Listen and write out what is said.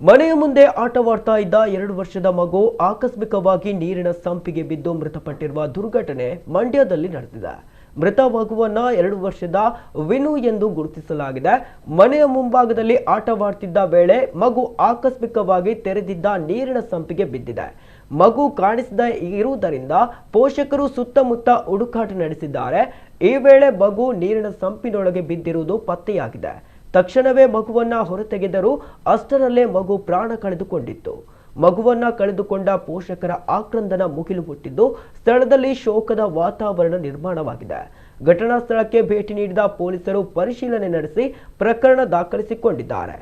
ಮನೆಯ ಮುಂದೆ ಆಟವಾಡ್ತಾ ಇದ್ದ 2 ವರ್ಷದ ಮಗು ಆಕಸ್ಮಿಕವಾಗಿ ನೀರಿನ ಸಂಪಿಗೆ ಬಿದ್ದು ಮೃತಪಟ್ಟಿರುವ ದುರ್ಘಟನೆ ಮಂಡ್ಯದಲ್ಲಿ ನಡೆದಿದೆ. ಮೃತ ಮಗುವನ್ನ 2 ವರ್ಷದ ವಿನು ಎಂದು ಗುರುತಿಸಲಾಗಿದೆ. ಮನೆಯ ಮುಂಭಾಗದಲ್ಲಿ ಆಟವಾಡ್ತಿದ್ದ ವೇಳೆ ಮಗು ಆಕಸ್ಮಿಕವಾಗಿ ತೆರೆದಿದ್ದ ನೀರಿನ ಸಂಪಿಗೆ ಬಿದ್ದಿದೆ. ಮಗು ಕಾಣಿಸದೇ ಇರುವುದರಿಂದ ಪೋಷಕರು ಸುತ್ತಮುತ್ತ ಹುಡುಕಾಟ ನಡೆಸಿದ್ದಾರೆ. ಈ ವೇಳೆ ಮಗು ನೀರಿನ ಸಂಪಿನೊಳಗೆ ಬಿದ್ದಿರುವುದು ಪತ್ತೆಯಾಗಿದೆ. ತಕ್ಷಣವೇ ಮಗುವನ್ನ ಹೊರತೆಗೆದರೂ ಅಷ್ಟರಲ್ಲೇ ಮಗು ಪ್ರಾಣ ಕಳೆದುಕೊಂಡಿತ್ತು. ಮಗುವನ್ನ ಕಳೆದುಕೊಂಡ ಪೋಷಕರ ಆಕ್ರಂದನ ಮುಗಿಲು ಮುಟ್ಟಿದ್ದು ಸ್ಥಳದಲ್ಲಿ ಶೋಕದ ವಾತಾವರಣ ನಿರ್ಮಾಣವಾಗಿದೆ. ಘಟನಾ ಸ್ಥಳಕ್ಕೆ ಭೇಟಿ ನೀಡಿದ ಪೊಲೀಸರು ಪರಿಶೀಲನೆ ನಡೆಸಿ ಪ್ರಕರಣ ದಾಖಲಿಸಿಕೊಂಡಿದ್ದಾರೆ.